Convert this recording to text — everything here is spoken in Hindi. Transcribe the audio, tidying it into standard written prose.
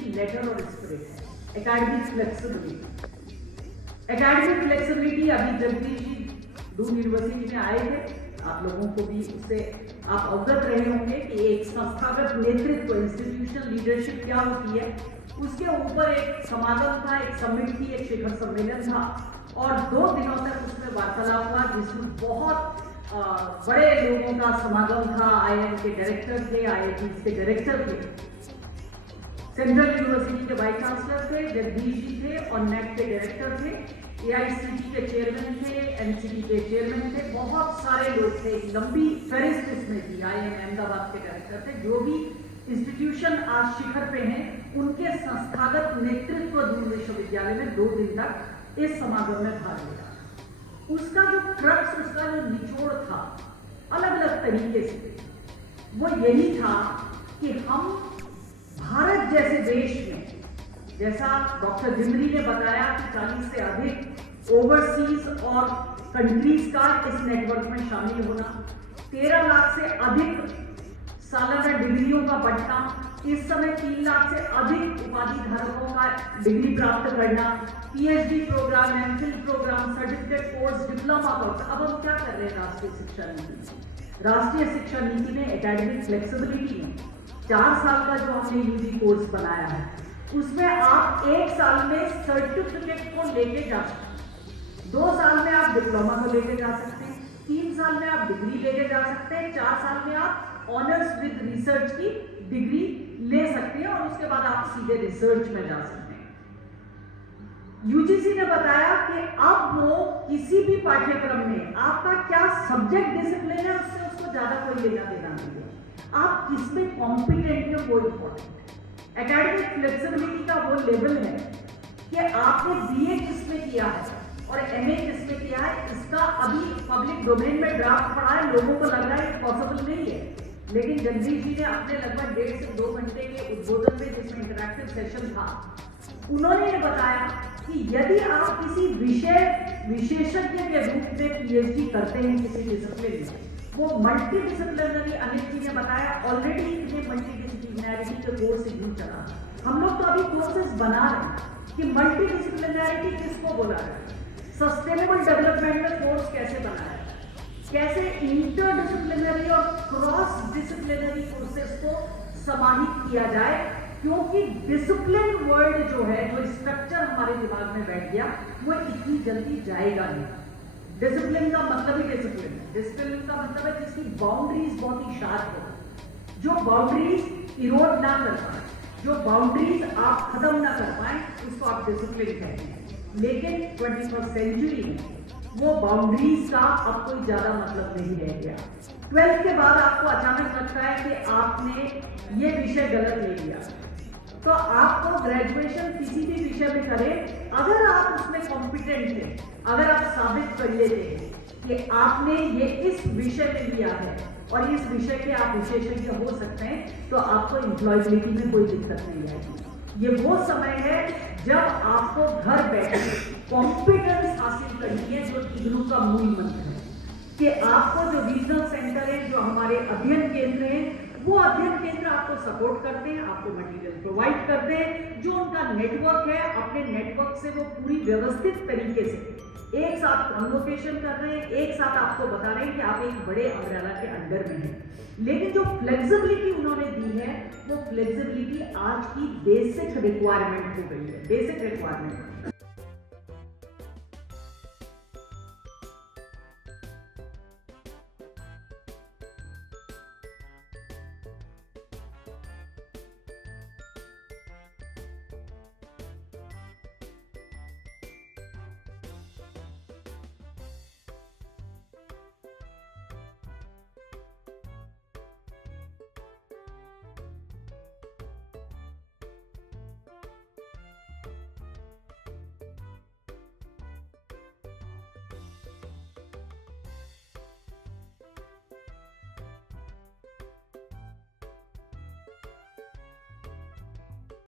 लेटर और स्पिरिट है। एकेडमिक फ्लेक्सिबिलिटी अभी जगदीश जी दून यूनिवर्सिटी में आए थे, आप लोगों को भी उससे आप अवगत रहे होंगे कि एक संस्थागत नेतृत्व, इंस्टीट्यूशनल लीडरशिप क्या होती है, उसके ऊपर एक समागम था, एक समिट थी, एक शिखर सम्मेलन था और 2 दिनों तक उसमें वार्तालाप हुआ जिसमें बहुत बड़े लोगों का समागम था। IIM के डायरेक्टर थे, IIT के डायरेक्टर थे, सेंट्रल यूनिवर्सिटी के वाइस चांसलर थे, जगदीश जी थे और नेट के डायरेक्टर थे, AICT के चेयरमैन थे, NCT के चेयरमैन थे, बहुत सारे लोग थे। एक लंबी फहरिस्त इसमें थी। IIM अहमदाबाद के डायरेक्टर थे। जो भी इंस्टीट्यूशन आज शिखर पे हैं उनके संस्थागत नेतृत्व दून विश्वविद्यालय में 2 दिन तक इस समागम में भाग लिया। उसका जो क्रक्स, उसका जो निचोड़ था अलग अलग तरीके से, वो यही था कि हम भारत जैसे देश में, जैसा डॉक्टर जिमरी ने बताया कि 40 से अधिक ओवरसीज और कंट्रीज का इस नेटवर्क में शामिल होना, 13 लाख से अधिक सालाना डिग्रियों का बढ़ना, इस समय 3 लाख से अधिक उपाधि धारकों का डिग्री प्राप्त करना, PhD program, MPhil program, certificate course, diploma course. अब हम क्या कर रहे हैं राष्ट्रीय शिक्षा नीति में? राष्ट्रीय शिक्षा नीति में एकेडमिक फ्लेक्सिबिलिटी में 4 साल का जो हमने UG कोर्स बनाया है, उसमें आप 1 साल में सर्टिफिकेट को लेके जा सकते हैं, 2 साल में आप डिप्लोमा को लेके जा सकते हैं, 3 साल में आप डिग्री लेके जा सकते हैं, 4 साल में आप ऑनर्स विद रिसर्च की डिग्री ले सकते हैं और उसके बाद आप सीधे रिसर्च में जा सकते हैं। UGC ने बताया कि अब वो किसी भी पाठ्यक्रम में आपका क्या सब्जेक्ट डिसिप्लिन है उससे उसको ज्यादा कोई लेना देना नहीं है, आप किसमें कॉम्पिटेंट है वो इम्पोर्टेंट है। एकेडमिक फ्लेक्सिबिलिटी का वो लेवल है कि आपने BA किसमें किया है और MA किसमें किया है, इसका अभी पब्लिक डोमेन में ड्राफ्ट पड़ा है, लोगों को लग रहा है पॉसिबल नहीं है, लेकिन जगदीश जी ने अपने लगभग 1.5 से 2 घंटे के उद्बोधन में, जिसमें इंटरैक्टिव सेशन था, उन्होंने ये बताया कि यदि आप किसी विषय विशेषज्ञ के रूप में PhD करते हैं किसी डिसिप्लिन में, वो मल्टी डिसिप्लिनरी, अनिल जी ने बताया ऑलरेडी इतने मल्टी डिसिप्लिनरिटी के कोर्स इग्नू चला। हम लोग तो अभी कोर्सेज बना रहे हैं कि मल्टी डिसिप्लिनरिटी किसको बोला जाए, सस्टेनेबल डेवलपमेंट में कोर्स कैसे बनाया, कैसे इंटर डिसिप्लिनरी और क्रॉस डिसिप्लिनरी कोर्सेज को समाहित किया जाए, क्योंकि डिसिप्लिन वर्ड जो है, जो स्ट्रक्चर हमारे दिमाग में बैठ गया, वो इतनी जल्दी जाएगा नहीं। डिसिप्लिन का मतलब ही डिसिप्लिन है। डिसिप्लिन का मतलब है जिसकी बाउंड्रीज बहुत ही शार्प हो, जो बाउंड्रीज इरोड ना कर पाए, जो बाउंड्रीज आप खत्म ना कर पाए, उसको आप डिसिप्लिन कहते हैं। लेकिन 21st सेंचुरी में वो बाउंड्रीज का अब कोई ज्यादा मतलब नहीं रह गया। 12th के बाद आपको अचानक लगता है कि आपने ये विषय गलत ले लिया, तो आपको ग्रेजुएशन किसी भी विषय में करें, अगर आप उसमें कॉम्पिटेंट हैं, अगर आप साबित कर लेते हैं कि आपने ये इस विषय में लिया है और इस विषय के आप विशेषज्ञ हो सकते हैं, तो आपको एम्प्लॉयबिलिटी में कोई दिक्कत नहीं आएगी। ये वो समय है जब आपको घर बैठे कॉम्पिटेंस हासिल करनी है, जो इग्नू का मूल मंत्र है कि आपको जो रीजनल सेंटर है, जो हमारे अध्ययन केंद्र हैं, वो अध्ययन केंद्र आपको सपोर्ट करते हैं, आपको मटेरियल प्रोवाइड करते हैं, जो उनका नेटवर्क है, अपने नेटवर्क से वो पूरी व्यवस्थित तरीके से एक साथ कन्वोकेशन कर रहे हैं, एक साथ आपको बता रहे हैं कि आप एक बड़े अम्ब्रेला के अंडर में हैं। लेकिन जो फ्लेक्सिबिलिटी उन्होंने दी है, वो फ्लेक्सिबिलिटी आज की बेसिक रिक्वायरमेंट हो गई है, बेसिक रिक्वायरमेंट।